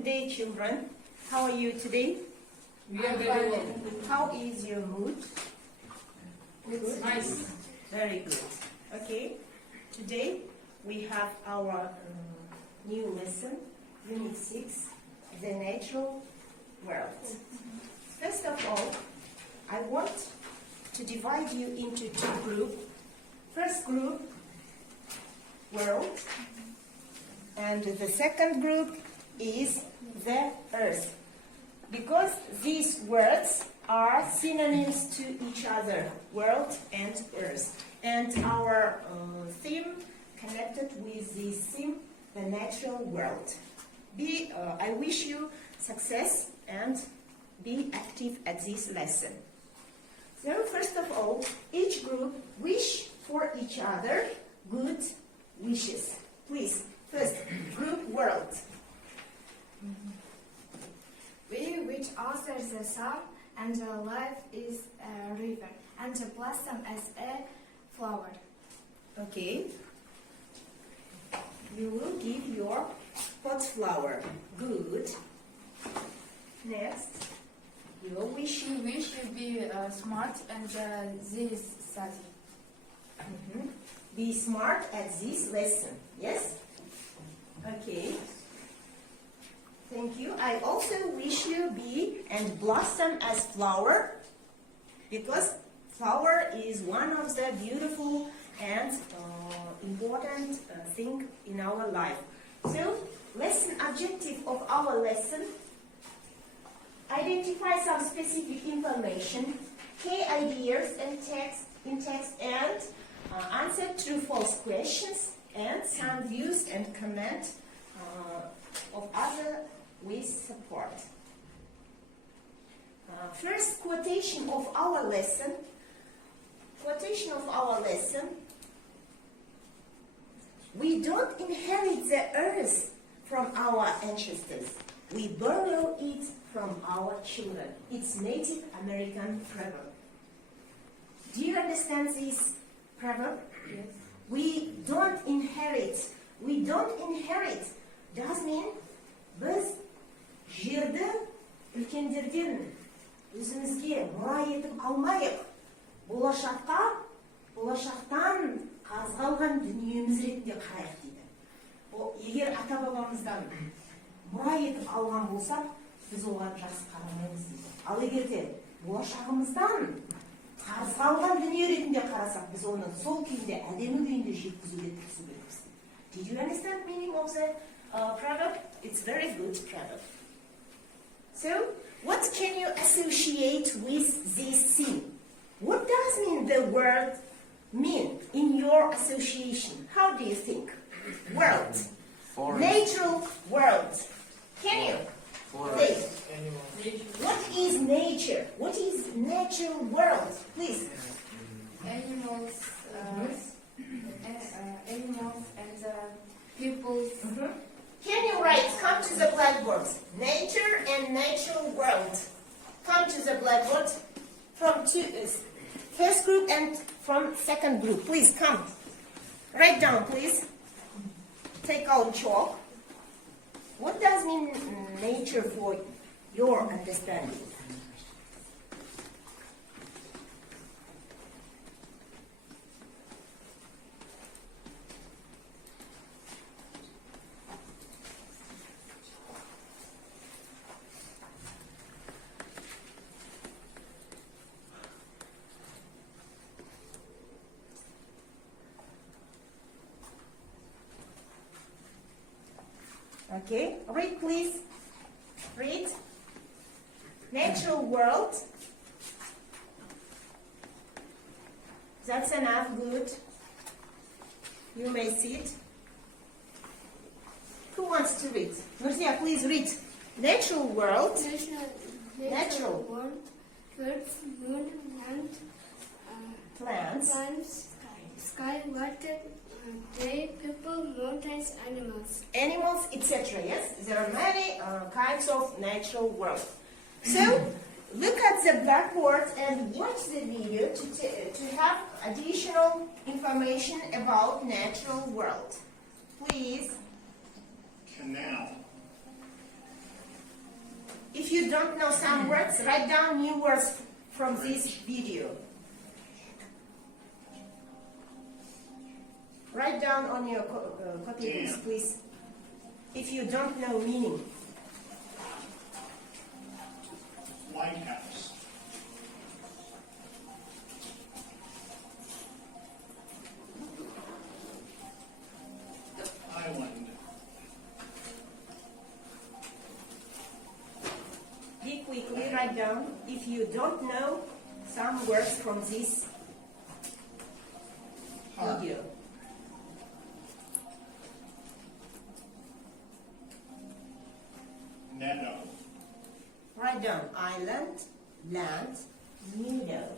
Good day, children. How are you today? We are very well. How is your mood? It's nice. Very good. Okay. Today we have our new lesson, Unit 6, the natural world. First of all, I want to divide you into two groups. First group, world, and the second group is the earth. Because these words are synonyms to each other, world and earth. And our theme connected with this theme, the natural world. I wish you success and be active at this lesson. So first of all, each group wish for each other good wishes. Please, first, group world. We which answer the sun, and life is a river, and the blossom as a flower. Okay. You will give your pot flower. Good. Next. You will wish. We wish you be smart and this study. Be smart at this lesson. Yes? Okay. Thank you. I also wish you be and blossom as flower, because flower is one of the beautiful and important thing in our life. So, lesson objective of our lesson: identify some specific information, key ideas and text, and answer true/false questions, and some views and comment of other with support. First quotation of our lesson. We don't inherit the earth from our ancestors. We borrow it from our children. It's Native American proverb. Do you understand this proverb? Yes. We don't inherit. We don't inherit does mean biz жерді үлкендерден өзімізге мұра етіп алмайық. Болашақтан қазға алған дүниеміз ретінде қарайық дейді. Егер ата-бабамыздан мұра етіп алған болсақ, біз оған жақсы қарамаймыз дейді. Ал егер де болашағымыздан қарызға алған дүние ретінде қарасақ, біз оны сол күйінде, әдемі күйінде жеткізуге тырысу керекпіз. Did you understand the meaning of the proverb? It's very good proverb. So, what can you associate with this theme? What does mean the word mean in your association? How do you think? World. Forest. Natural world. Can you say? What is nature? What is natural world? Please. Animals, animals and people. Can you write? Come to the blackboard. Nature and natural world. Come to the blackboard from first group and from second group. Please come. Write down, please. Take out chalk. What does mean nature for your understanding? Okay, read please. Read. Natural world. That's enough, good. You may sit. Who wants to read? Nurzia, please read. Natural world. Natural. World, birds, moon, land, Plants. sky, water, day, people, mountains, animals. Animals, etc. Yes, there are many kinds of natural world. So, look at the blackboard and watch the video to have additional information about natural world. Please. Canal. you don't know some words, write down new words from this video. Write down on your copy books, please, if you don't know meaning. Lighthouse. Island. Be quickly, write down if you don't know some words from this Park. video. Meadow. Write down island, land, meadow.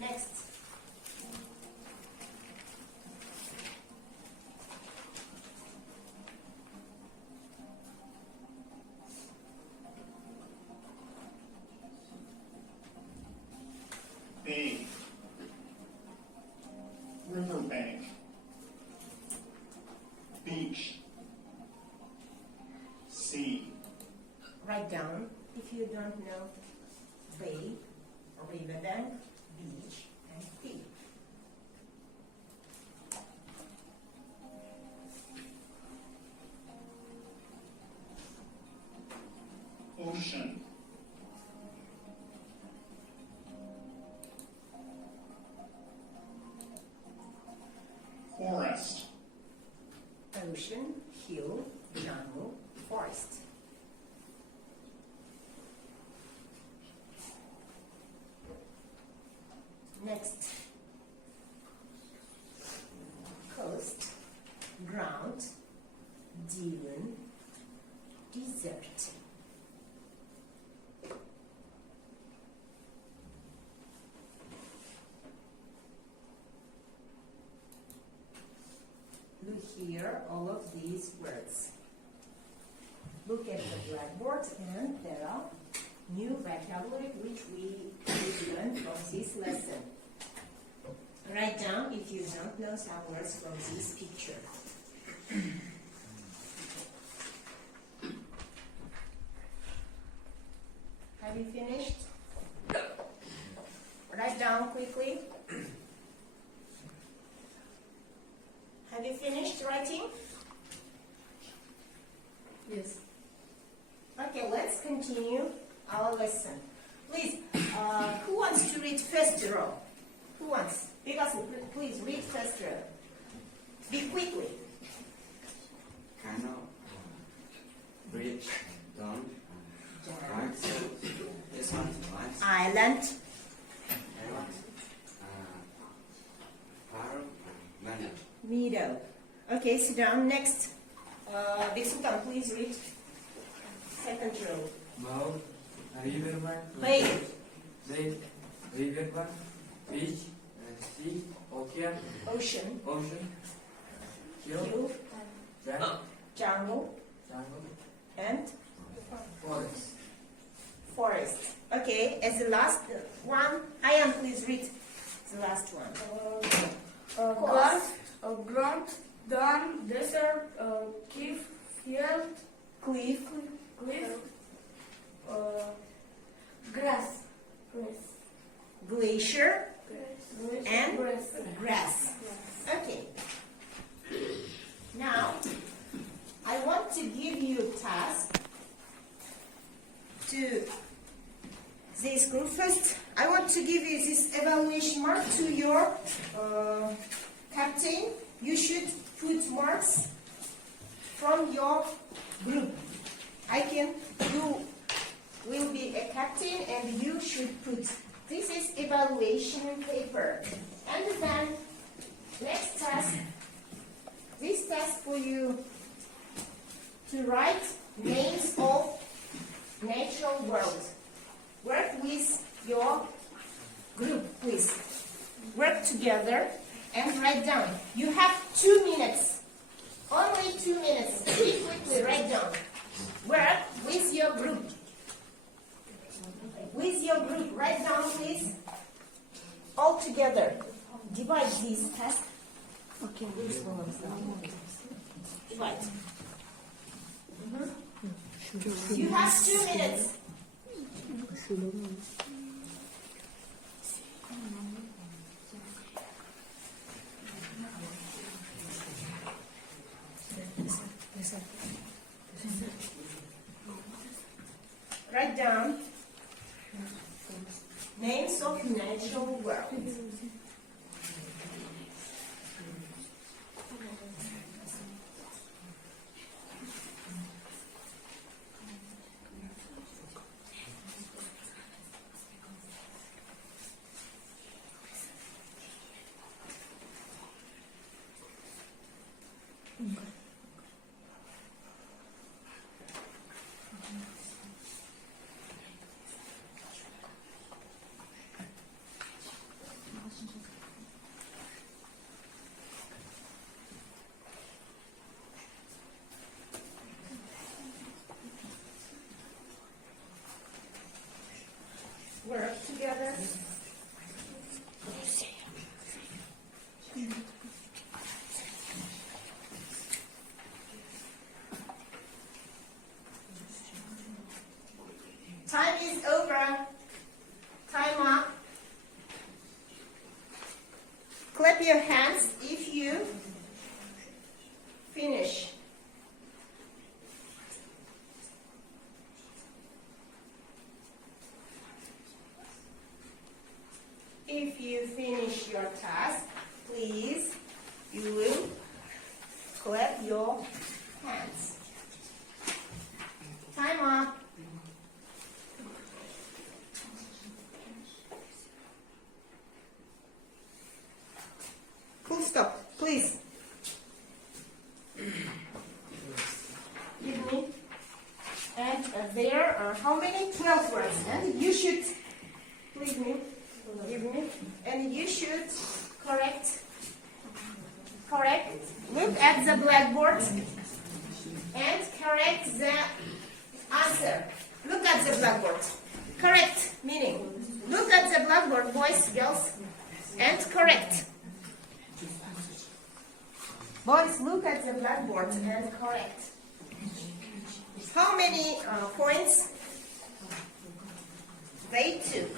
Next. Bay. Riverbank. Beach. Sea. Write down if you don't know bay, riverbank, beach, and sea. Ocean. Forest. Ocean, hill, jungle, forest. Next. Coast, ground, dune, desert. Look here, all of these words. Look at the blackboard, and there are new vocabulary which we learned from this lesson. Write down if you don't know some words from this picture. Have you finished? Write down quickly. Have you finished writing? Yes. Okay, let's continue our lesson. Please, who wants to read first row? Who wants? Because please read first row. Be quickly. Canal, bridge, down, right, so this one, right, Island, park, manage, meadow. Okay, sit down. Next, Bisukan, please read second row. Bow, riverbank, Bay, lake, riverbank, beach, sea, ocean, ocean, hill, hill, bank, jungle, jungle, and forest. forest. Okay, as the last one, Ayan, please read the last one. Grass, ground, dam, desert, cliff, field, Cliff, grass, glacier, and grass. grass. Okay. Now, I want to give you a task to this group. First, I want to give you this evaluation mark to your captain. You should put marks from your group. You will be a captain and you should put. This is evaluation paper. And then, next task, this task for you to write names of natural world. Work with your group, please. Work together and write down. You have 2 minutes. Only 2 minutes. Quickly, write down. Work with your group. With your group, write down, please. All together. Divide this task Right. You have 2 minutes. Write down names of natural world. Work together. Time is over. Time up. Clap your hands if you finish. If you finish your task, please, you will clap your hands. Time up. Full stop, please. Give me. And there are how many? 12 words. And you should, please me. Give me. And you should correct. Look at the blackboard and correct the answer. Look at the blackboard. Correct meaning. Look at the blackboard, boys, girls, and correct. Boys, look at the blackboard and correct. How many points they took?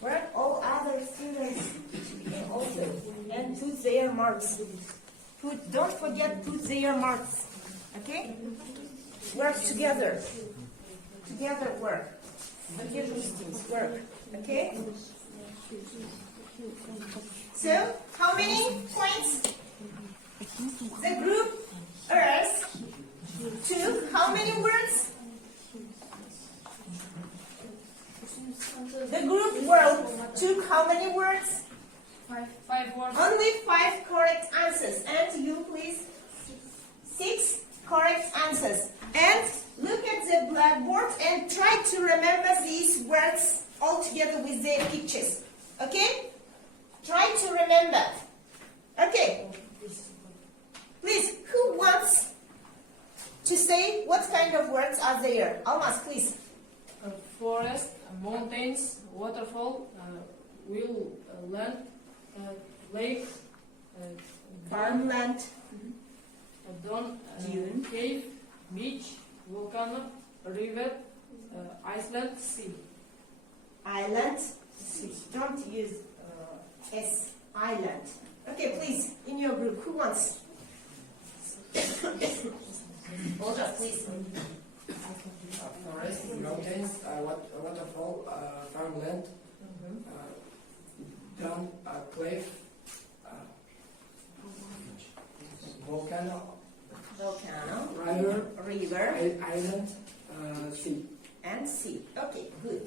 Where all other students also and put their marks. Don't forget put their marks. Okay? Work together. Together work. Okay, work. Okay? So, how many points? The group Earth took how many words? The group World took how many words? 5 words. Only 5 correct answers. And you please? 6 correct answers. And look at the blackboard and try to remember these words all together with their pictures. Okay? Try to remember. Okay. Please, who wants to say what kind of words are there? Almas, please. Forest, mountains, waterfall, wheel, land, lake, Farmland. dawn, Dune. cave, beach, volcano, river, Iceland, sea. Island. Don't use S. Island. Okay, please, in your group, who wants? Olga, please. Forest, mountains, waterfall, farmland, dam, cliff, volcano, River, island, sea. and sea. Okay, good.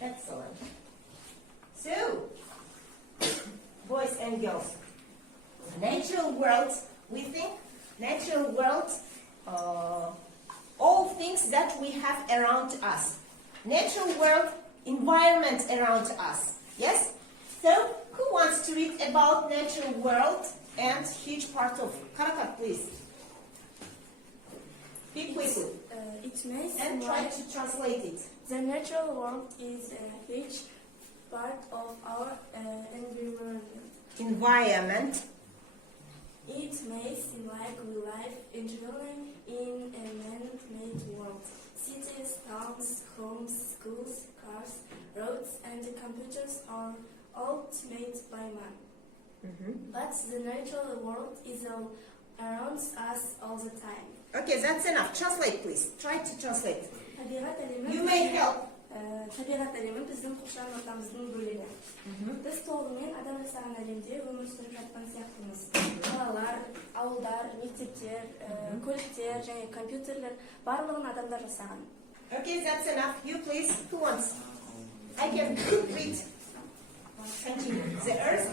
Excellent. So, boys and girls, natural world, we think natural world, all things that we have around us. Natural world, environment around us. Yes? So, who wants to read about natural world and huge part of Karakat, please? It may and seem try like to translate it. the natural world is a huge part of our environment. Environment. It may seem like we live entirely in a man-made world. Cities, towns, homes, schools, cars, roads, and computers are all made by man. But the natural world is all around us all the time. Okay, that's enough. Translate, please. Try to translate. Табиғат әлемі You may help. табиғат әлемі біздің қоршаған ортамыздың бөлігі. Біз толығымен адам жасаған әлемде өмір сүріп жатқан сияқтымыз. Қалалар, ауылдар, мектептер, көліктер және компьютерлер барлығын адамдар жасаған. Okay, that's enough. You please. Who wants? I can read. Continue. The earth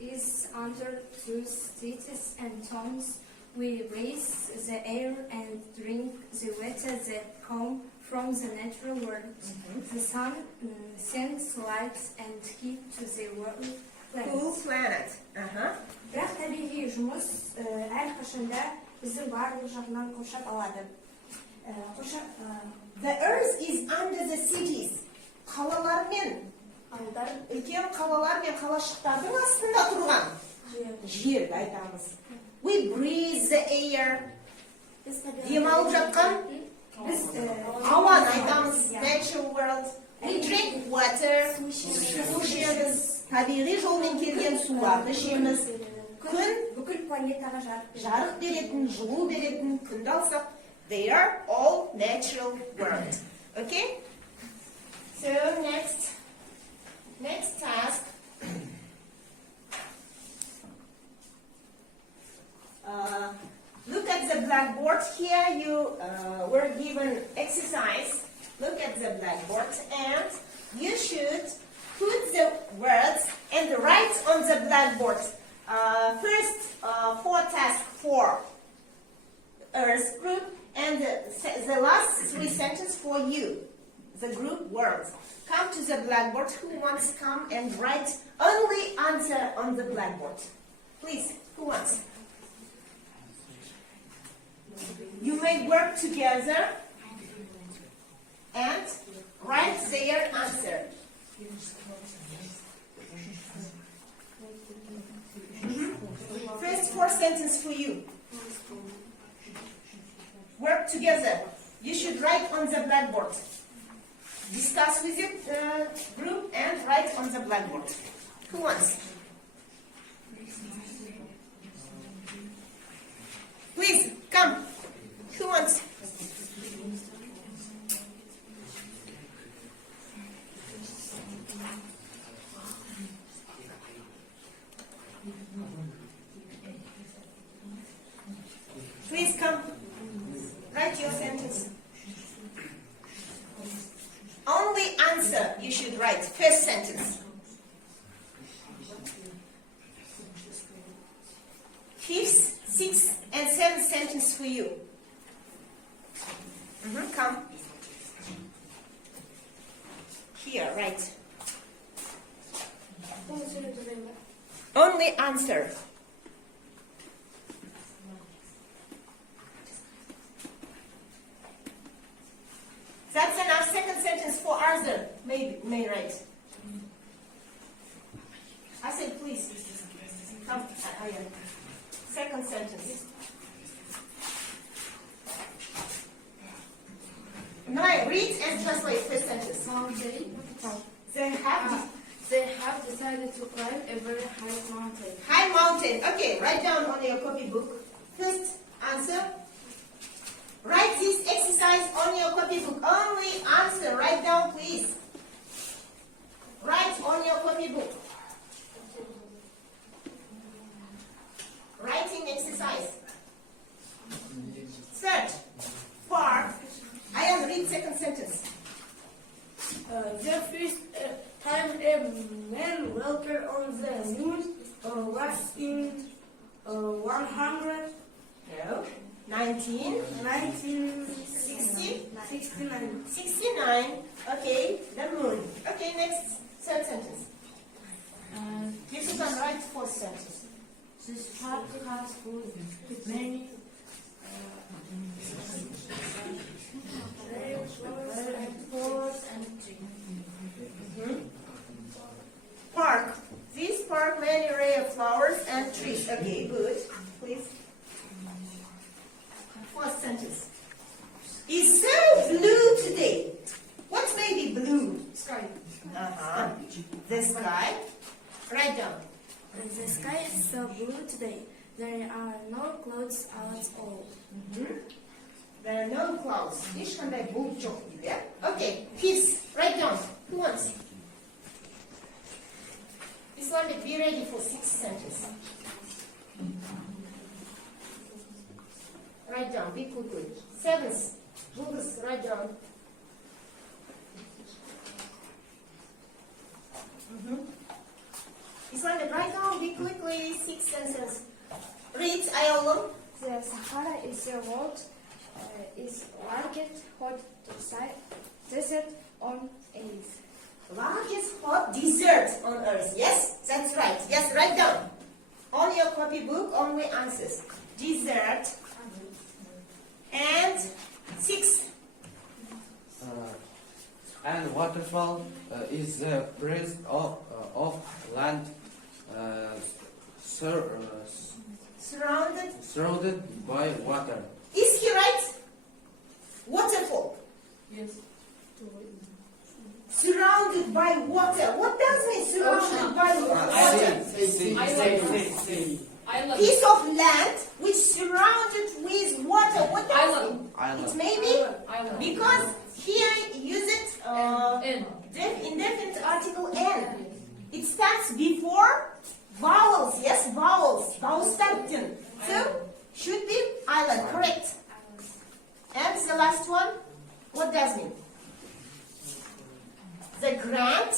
is under two cities and towns. We breathe the air and drink the water that come from the natural world. The sun sends light and heat to the world. Cool planet. Бірақ табиғи жұмыс әрқашанда біздің барлық жағынан қоршап алады. The earth is under the cities. Қалалар мен Ауылдар, үлкен қалалар мен қалашықтардың астында тұрған жерді айтамыз. We breathe the air. біз Демалып жатқан біз ауаны айтамыз. Natural world. We drink water. Су ішеміз. Табиғи жолмен келген суларды ішеміз. Күн бүкіл планетаға жарық беретін, жылу беретін, күнді алсақ, they are all natural world. Okay? So next task. Look at the blackboard. Here you were given exercise. Look at the blackboard and you should put the words and write on the blackboard. First, for task 4, Earth group, and the last 3 sentences for you, the group words. Come to the blackboard. Who wants to come and write only answer on the blackboard? Please, who wants? You may work together and write their answer. First 4 sentences for you. Work together. You should write on the blackboard. Discuss with your group and write on the blackboard. Who wants? Please, come. Who wants? Please come. Write your sentence. Only answer you should write. First sentence. Fifth, sixth, and seventh sentence for you. Come. Here, write. Only answer. That's enough. Second sentence for Arthur. May write. I said, please. Come. Second sentence. Now read and translate first sentence. They have decided to climb a very high mountain. High mountain. Okay, write down on your copybook. First answer. Write this exercise on your copybook. Only answer. Write down, please. Write on your copybook. Writing exercise. Third, for. I am read second sentence. The first time a man walked on the moon was in 100. No. 1969. 69. Okay, the moon. Okay, next third sentence. You should write fourth sentence. This party has food with many Good. Please. First sentence. It's so blue today. What may be blue? Sky. Uh-huh. The sky. Write down. The sky is so blue today. There are no clouds at all. There are no clouds. Ешқандай бұлт жоқ дейді, иә? Okay. Kids, write down. Who wants? Islamic, be ready for 6th sentence. Write down. Be quickly. 7th. Julius, write down. Islamic, write down. Be quickly. 6th sentence. Read. Ayolum. The Sahara is the world is largest hot desert on Earth. Largest hot desert on earth. Yes, that's right. Yes, write down. On your copybook, only answers. Desert. And 6. And waterfall is the breast of land surrounded by water. Is he right? Waterfall. Yes. Surrounded by water. What does mean surrounded by water? Island. Piece of land which surrounded with water. What does it mean? Island. It may be Island. because here use it N. indefinite article N. It starts before vowels. Yes, vowels. Vowel starting. So should be island. Correct. And the last one. What does it mean? The grand,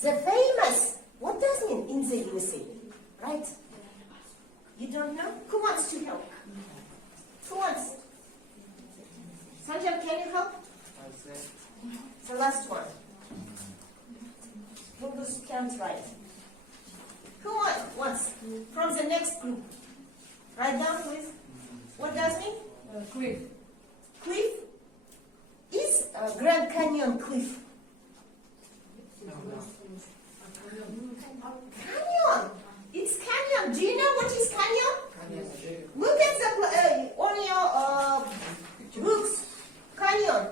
the famous. What does it mean in the USA? Right? You don't know? Who wants to help? Who wants? Sanjay, can you help? The last one. Who can't write? Who wants? From the next group. Write down, please. What does it mean? Cliff. Cliff? Is Grand Canyon cliff? Canyon. It's canyon. Do you know what is canyon? Look at the on your books. Canyon.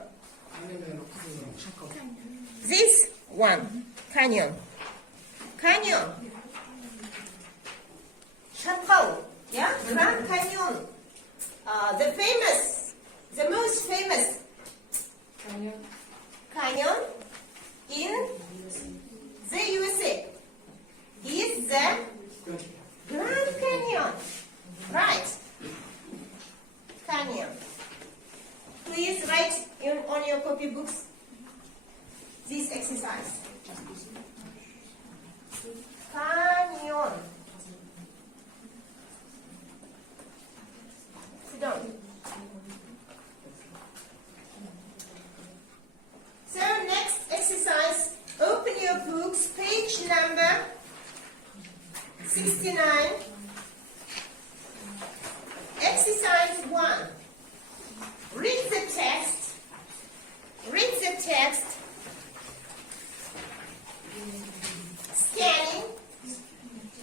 This one. Canyon. Canyon. Chateau. Yeah. Grand Canyon. The most famous canyon in the USA is the Grand Canyon. Right. Canyon. Please write on your copybooks this exercise. Canyon. Sit down. So next exercise, open your books, page number 69. Exercise 1. Read the text. Read the text. Scanning.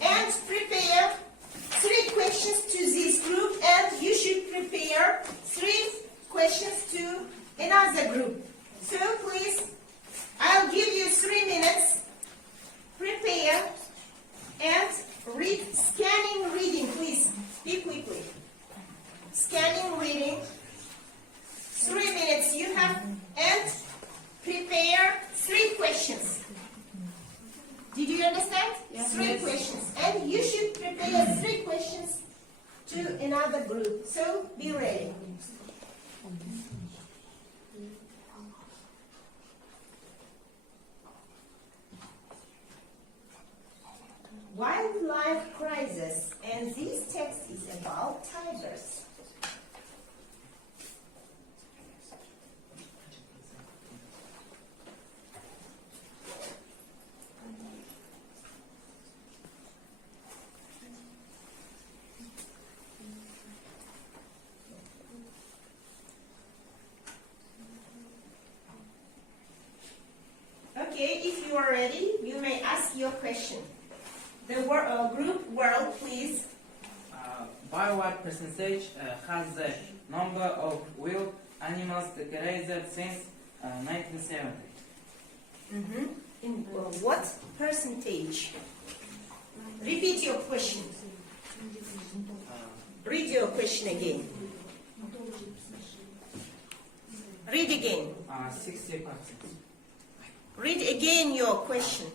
And prepare 3 questions to this group, and you should prepare 3 questions to another group. So please, I'll give you 3 minutes. Prepare and read. Scanning, reading, please. Speak quickly. Scanning, reading. 3 minutes you have, and prepare 3 questions. Did you understand? Yes. 3 questions. And you should prepare 3 questions to another group. So be ready. Wildlife crisis, and this text is about tigers. Okay, if you are ready, you may ask your question. The group world, please. By what percentage has the number of wild animals decreased since 1970? In what percentage? Repeat your question. Read your question again. Read again. 60%. Read again your question.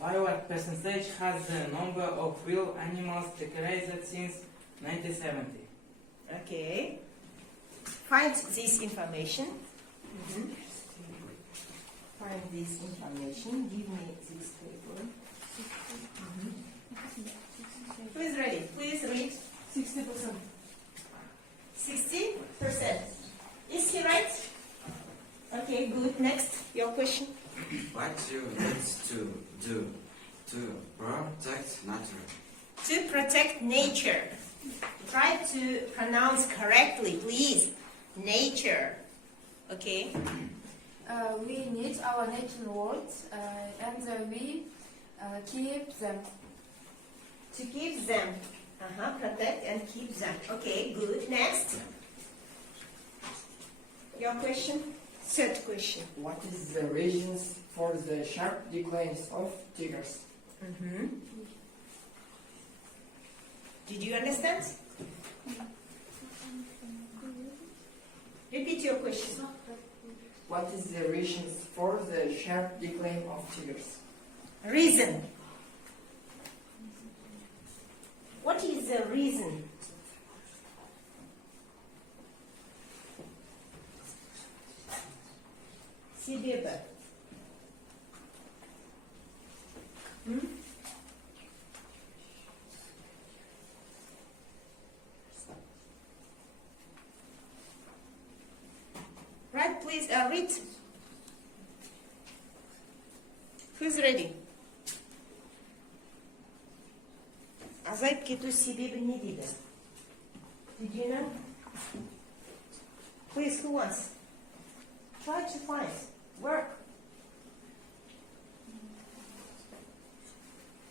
By what percentage has the number of wild animals decreased since 1970? Okay. Find this information. Find this information. Give me this paper. Who is ready? Please read. 60%. 60%. Is he right? Okay, good. Next, your question. What do you need to do to protect nature? To protect nature. Try to pronounce correctly, please. Nature. Okay. We need our natural world and we keep them. To keep them. Protect and keep them. Okay, good. Next. Your question? Third question. What is the reasons for the sharp declines of tigers? Did you understand? Repeat your question. What is the reasons for the sharp decline of tigers? Reason. What is the reason? Себебі. Right, please read. Who's ready? Азайып кету себебі не дейді? Did you know? Please, who wants? Try to find. Work.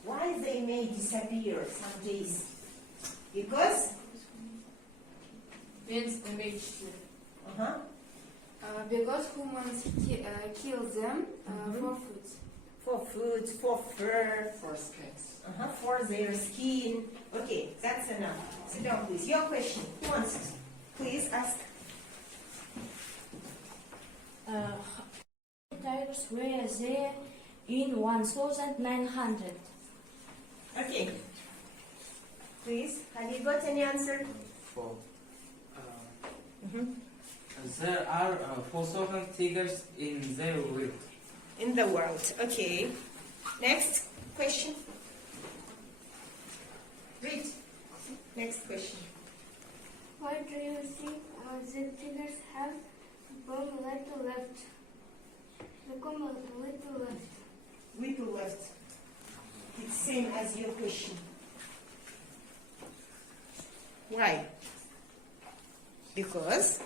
Why they may disappear some days? Because? Because humans kill them for food. For food, for fur, For skins. for their skin. Okay, that's enough. Sit down, please. Your question. Who wants it? Please ask. Tigers were there in 1900. Okay. Please, have you got any answer? 4. There are 4,000 tigers in the wild. In the world. Okay. Next question. Read. Next question. Why do you think the tigers have become a little left? Little left. It's same as your question. Why? Because?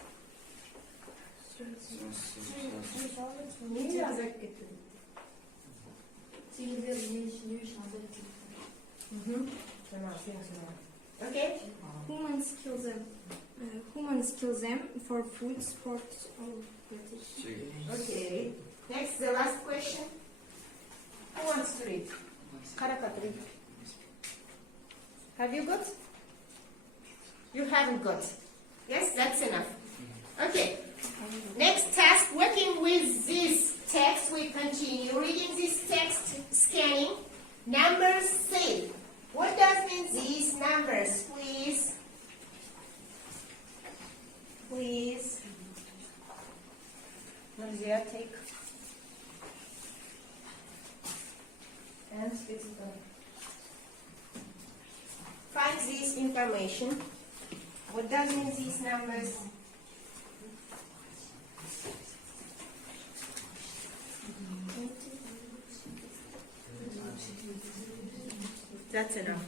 Okay. Humans kill them for food, sports, or fetish. Okay. Next, the last question. Who wants to read? Karakat, read. Have you got? You haven't got. Yes, that's enough. Okay. Next task, working with this text, we continue reading this text, scanning. Numbers say. What does mean these numbers, please? Please. Marzia, take. And it's done. Find this information. What does mean these numbers? That's enough.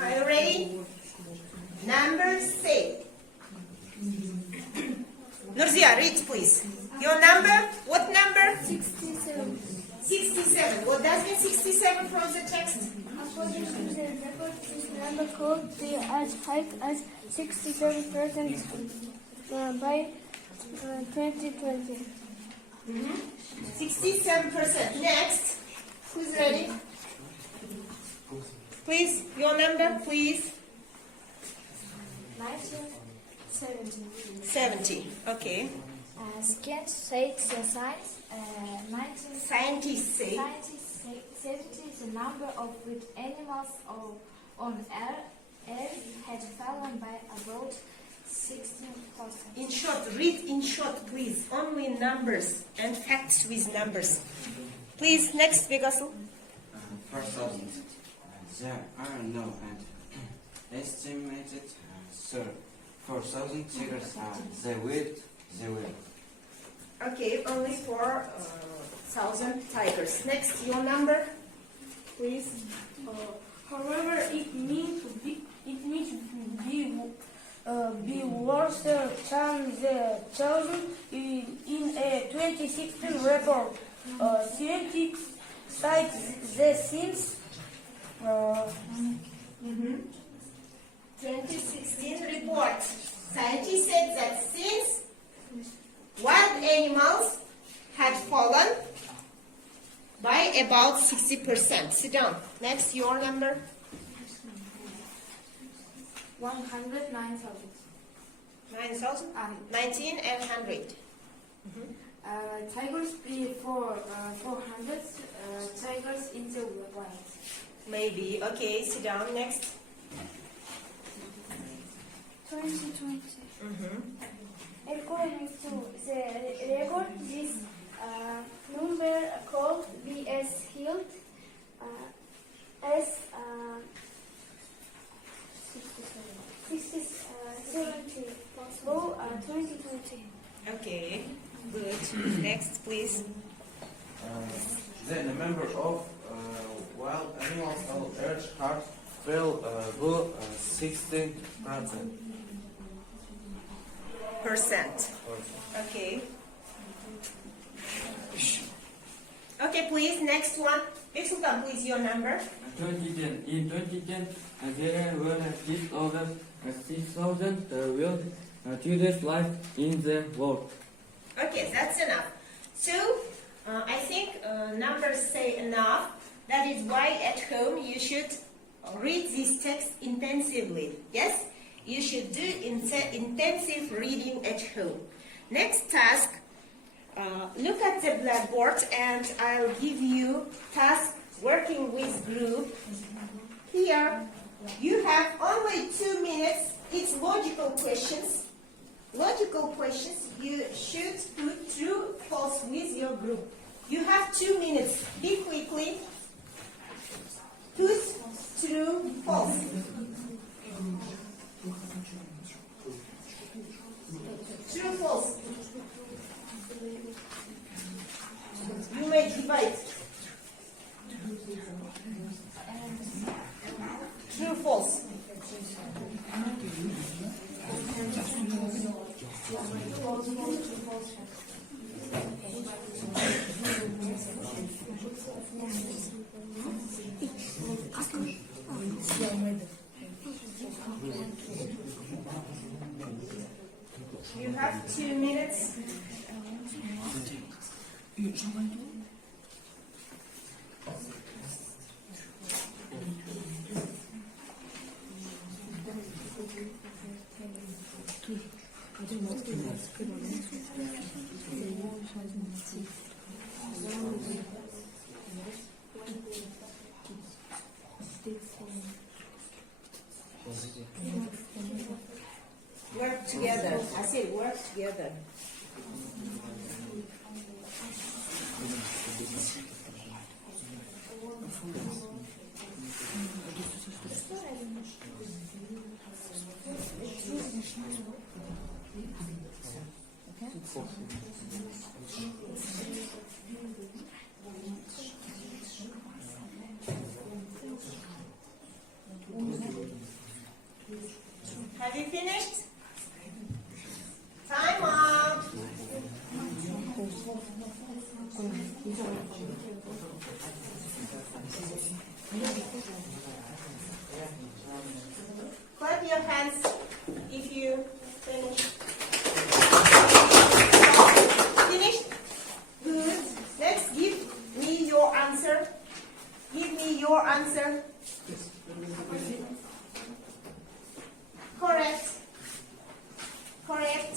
Are you ready? Number numbers say? Nurzia, read please. Your number? What number? 67. 67. What does mean 67 from the text? According to the record, this number could be as high as 67% by 2020. 67%. Next. Who's ready? Please, your number, please. 1970. 70. Okay. Scientists say the science, 1970 Scientists say. the number of wild animals on Earth had fallen by about 16%. In short, read in short, please. Only numbers and facts with numbers. Please, next, Vegasu. 4,000. There are no estimated 4,000 tigers are the will. Okay, only 4,000 tigers. Next, your number, please. However, it means be worse than the thousand in a 2016 report. Scientists cite the since 2016 report. Scientists said that since wild animals had fallen by about 60%. Sit down. Next, your number. 109,000. 9,000? 19 and 100. Tigers be for 400 tigers in the wild. Maybe. Okay, sit down. Next. 2020. According to the record, this number could be as held as 70 possible 2020. Okay, good. Next, please. The number of wild animals on Earth had fell below 16%. Okay. Okay, please. Next one. Sultan, please, your number. 2010. In 2010, there were just over 6,000 wild tigers live in the world. Okay, that's enough. So, I think numbers say enough. That is why at home you should read this text intensively. Yes? You should do intensive reading at home. Next task, look at the blackboard and I'll give you task working with group. Here, you have only 2 minutes. It's logical questions. Logical questions, you should put true, false with your group. You have 2 minutes. Be quickly. Put true, false. True, false. You may divide. True, false. You have 2 minutes. Work together. I said work together. Have you finished? Clap your hands if you finish. Finished? Good. Next, give me your answer. Give me your answer. Correct. Correct.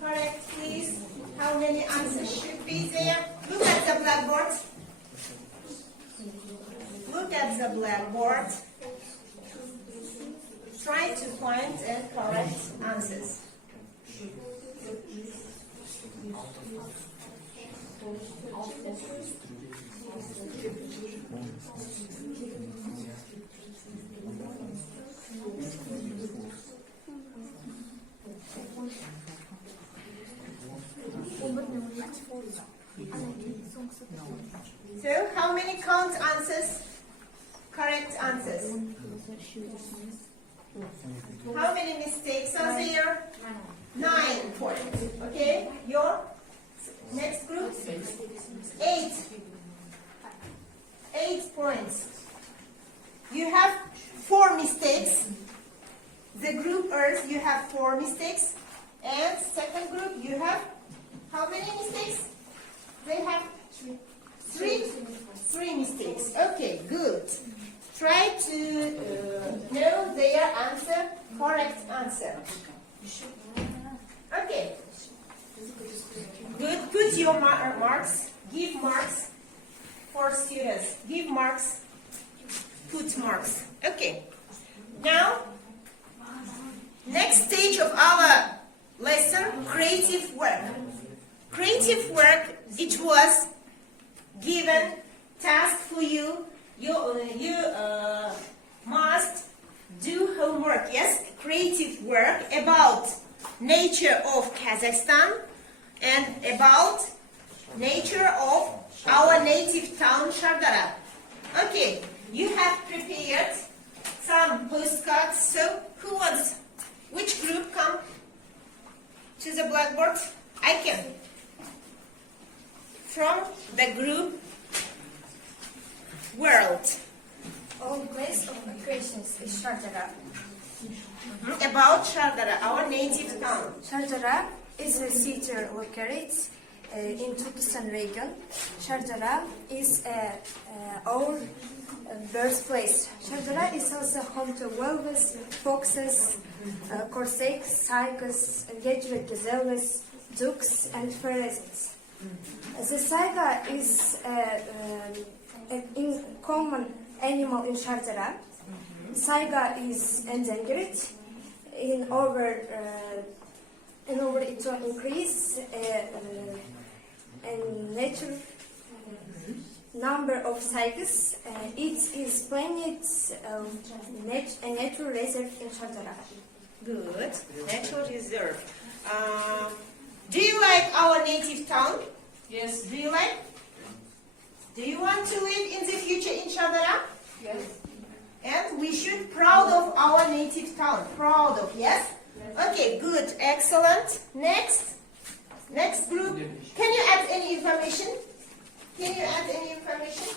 Correct, please. How many answers should be there? Look at the blackboard. Look at the blackboard. Try to find the correct answers. So, how many count answers? Correct answers. How many mistakes are there? 9 points. Okay, your next group? 8. 8 points. You have 4 mistakes. The group Earth, you have 4 mistakes. And second group, you have how many mistakes? They have 3 mistakes. Okay, good. Try to know their answer, correct answer. Okay. Good. Put your marks. Give marks for students. Give marks. Put marks. Okay. Now, next stage of our lesson, creative work. Creative work, it was given task for you. You must do homework, yes? Creative work about nature of Kazakhstan and about nature of our native town, Shardara. Okay, you have prepared some postcards. So, who wants? Which group come to the blackboard? I can. From the group World. All place of operations is Shardara. About Shardara, our native town. Shardara is a city located in Turkestan region. Shardara is our birthplace. Shardara is also home to wolves, foxes, corsaics, tigers, endangered gazelles, ducks, and pheasants. The saiga is an common animal in Shardara. Saiga is endangered. In order to increase nature number of saigas, it is planned a nature reserve in Shardara. Good. Natural reserve. Do you like our native town? Yes. Do you like? Do you want to live in the future in Shardara? Yes. And we should proud of our native town. Proud of, yes? Okay, good. Excellent. Next. Next group. Can you add any information? Can you add any information?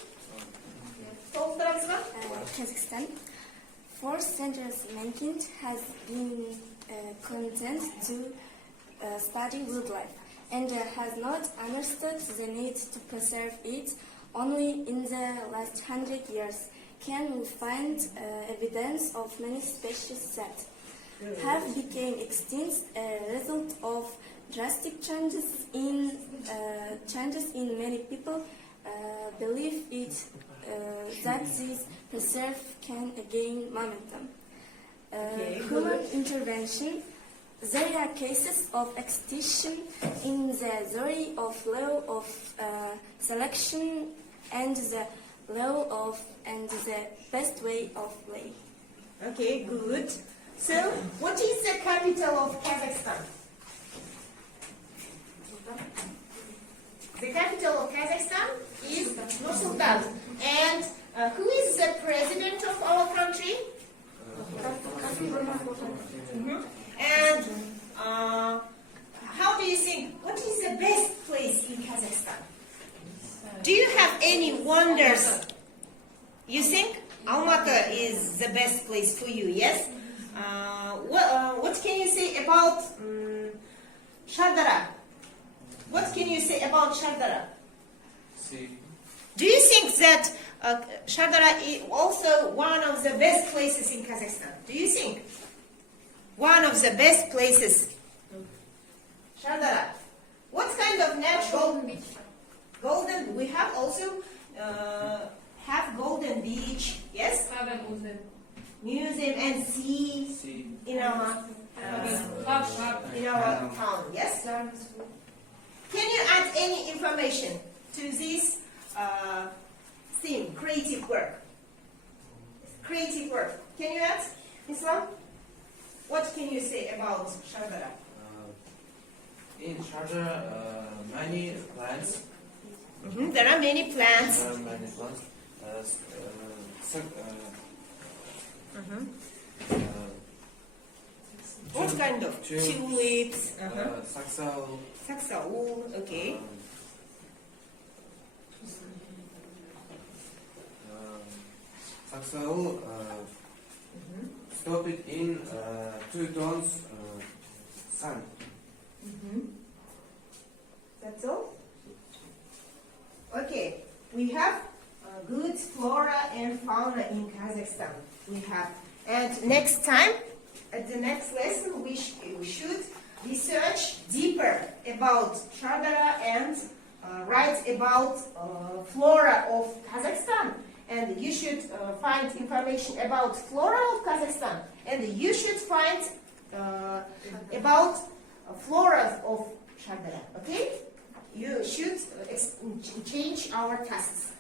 Kazakhstan, for centuries, mankind has been content to study wildlife and has not understood the need to preserve it. Only in the last 100 years can we find evidence of many species that have become extinct as a result of drastic changes in many people believe it that this preserve can gain momentum. Human intervention. There are cases of extinction in the theory of law of selection and the law of and the best way of play. Okay, good. So, what is the capital of Kazakhstan? The capital of Kazakhstan is Nur-Sultan. And who is the president of our country? And how do you think? What is the best place in Kazakhstan? Do you have any wonders? You think Almaty is the best place for you? Yes. What can you say about Shardara? What can you say about Shardara? See. Do you think that Shardara is also one of the best places in Kazakhstan? Do you think? One of the best places. Shardara. What kind of natural... Golden, we have also have Golden Beach, yes? Museum and sea in our town, yes? Can you add any information to this theme, creative work? Creative work. Can you add, Islam? What can you say about Shardara? In Shardara, many plants. There are many plants. There are many plants. What kind of tulips? Saksaul. Saksaul, okay. Saksaul stop it in 2 tons sand. That's all? Okay, we have good flora and fauna in Kazakhstan. We have, and next time, at the next lesson, we should research deeper about Shardara and write about flora of Kazakhstan. And you should find information about flora of Kazakhstan, and you should find about flora of Shardara. Okay? You should change our tasks.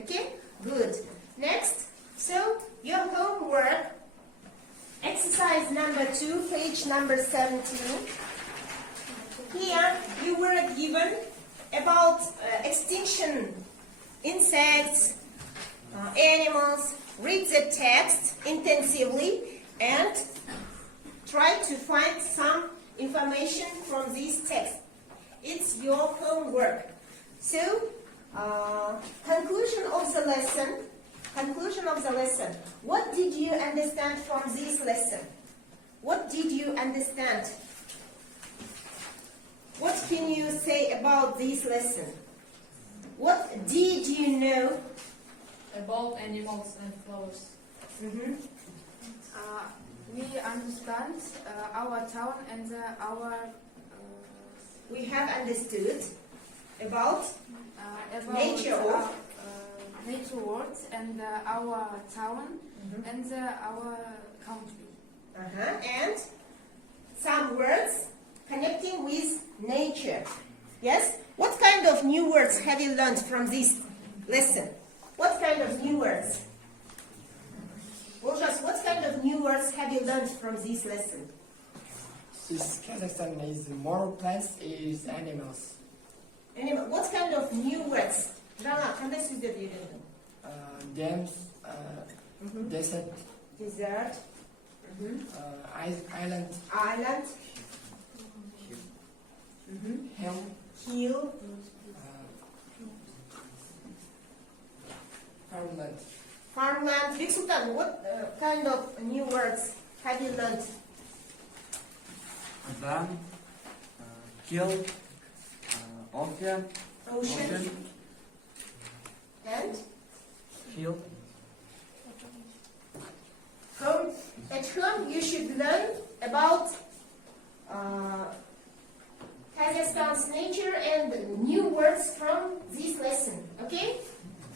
Okay? Good. Next, so your homework, exercise number 2, page number 17. Here you were given about extinction, insects, animals. Read the text intensively and try to find some information from this text. It's your homework. So, conclusion of the lesson. What did you understand from this lesson? What did you understand? What can you say about this lesson? What did you know about animals and flowers? We understand our town and our... we have understood about nature of nature world and our town and our country. And some words connecting with nature. Yes? What kind of new words have you learned from this lesson? What kind of new words? Oljas, what kind of new words have you learned from this lesson? This Kazakhstan is more plants is animals. What kind of new words? Жаңа қандай сөздерді үйрендің? Dams, desert, Desert, island, hill, farmland. farmland. Big Sultan, what kind of new words have you learned? Dam, hill, ocean, Ocean. And hill. home. At home, you should learn about Kazakhstan's nature and new words from this lesson. Okay?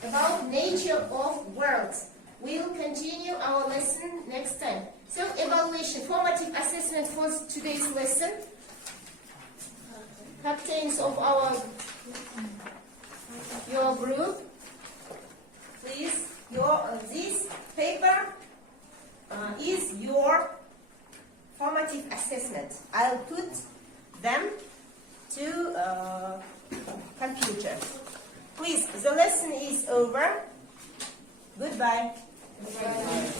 About nature of world. We'll continue our lesson next time. So, evaluation, formative assessment for today's lesson. Captains of your group, please, this paper is your formative assessment. I'll put them to computer. Please, the lesson is over. Goodbye. Bye.